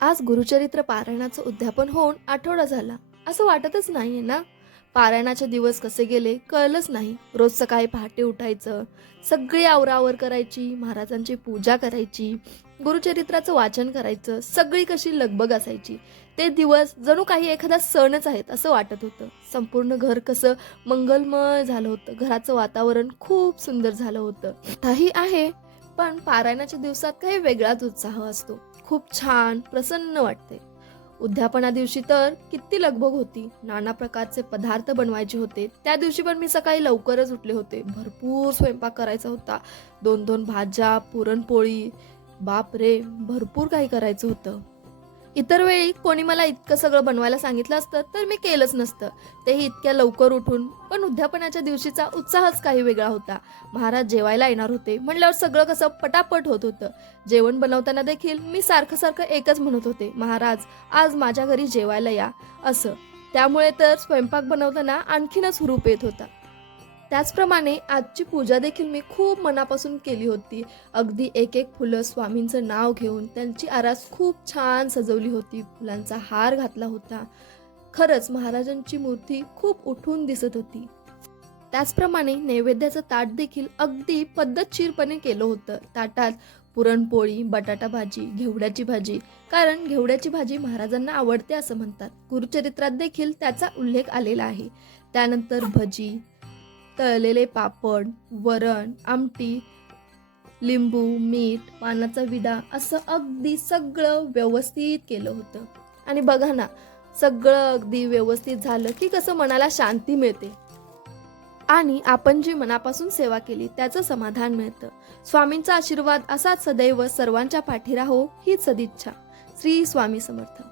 आज गुरुचरित्र पारायणाचं उद्यापन होऊन आठवडा झाला. असं वाटतच नाहीये ना? पारायणाचे दिवस कसे गेले कळलंच नाही. रोज सकाळी पहाटे उठायचं सगळी आवरावर करायची महाराजांची पूजा करायची गुरुचरित्राचं वाचन करायचं सगळी कशी लगबग असायची. ते दिवस जणू काही एखादा सणच आहेत असं वाटत होतं. संपूर्ण घर कसं मंगलमय झालं होतं. घराचं वातावरण खूप सुंदर झालं होतं. काही आहे पण पारायणाच्या दिवसात काही वेगळाच उत्साह असतो. खूप छान प्रसन्न वाटते. उद्यापना दिवशी तर किती लगबग होती. नाना प्रकारचे पदार्थ बनवायचे होते. त्या दिवशी पण मी सकाळी लवकरच उठले होते. भरपूर स्वयंपाक करायचा होता. दोन दोन भाज्या पुरणपोळी बाप रे भरपूर काही करायचं होतं. इतर वेळी कोणी मला इतकं सगळं बनवायला सांगितलं असतं तर मी केलंच नसतं. तेही इतक्या लवकर उठून पण उद्यापनाच्या दिवशीचा उत्साहच काही वेगळा होता. महाराज जेवायला येणार होते म्हणल्यावर सगळं कसं पटापट होत होतं. जेवण बनवताना देखील मी सारखं सारखं एकच म्हणत होते महाराज आज माझ्या घरी जेवायला या. असं. त्यामुळे तर स्वयंपाक बनवताना आणखीनच हुरूप येत होता. त्याचप्रमाणे आजची पूजा देखील मी खूप मनापासून केली होती. अगदी एक एक फुलं स्वामींचं नाव घेऊन त्यांची आरास खूप छान सजवली होती. फुलांचा हार घातला होता. खरंच महाराजांची मूर्ती खूप उठून दिसत होती. त्याचप्रमाणे नैवेद्याचं ताट देखील अगदी पद्धतशीरपणे केलं होतं. ताटात पुरणपोळी बटाटा भाजी घेवड्याची भाजी. कारण घेवड्याची भाजी महाराजांना आवडते असं म्हणतात. गुरुचरित्रात देखील त्याचा उल्लेख आलेला आहे. त्यानंतर भजी तळलेले पापड वरण आमटी लिंबू मीठ पानाचा विडा असं अगदी सगळं व्यवस्थित केलं होतं. आणि बघा ना सगळं अगदी व्यवस्थित झालं की कसं मनाला शांती मिळते. आणि आपण जी मनापासून सेवा केली त्याचं समाधान मिळतं. स्वामींचा आशीर्वाद असाच सदैव सर्वांच्या पाठी राहो हीच सदिच्छा. श्री स्वामी समर्थ.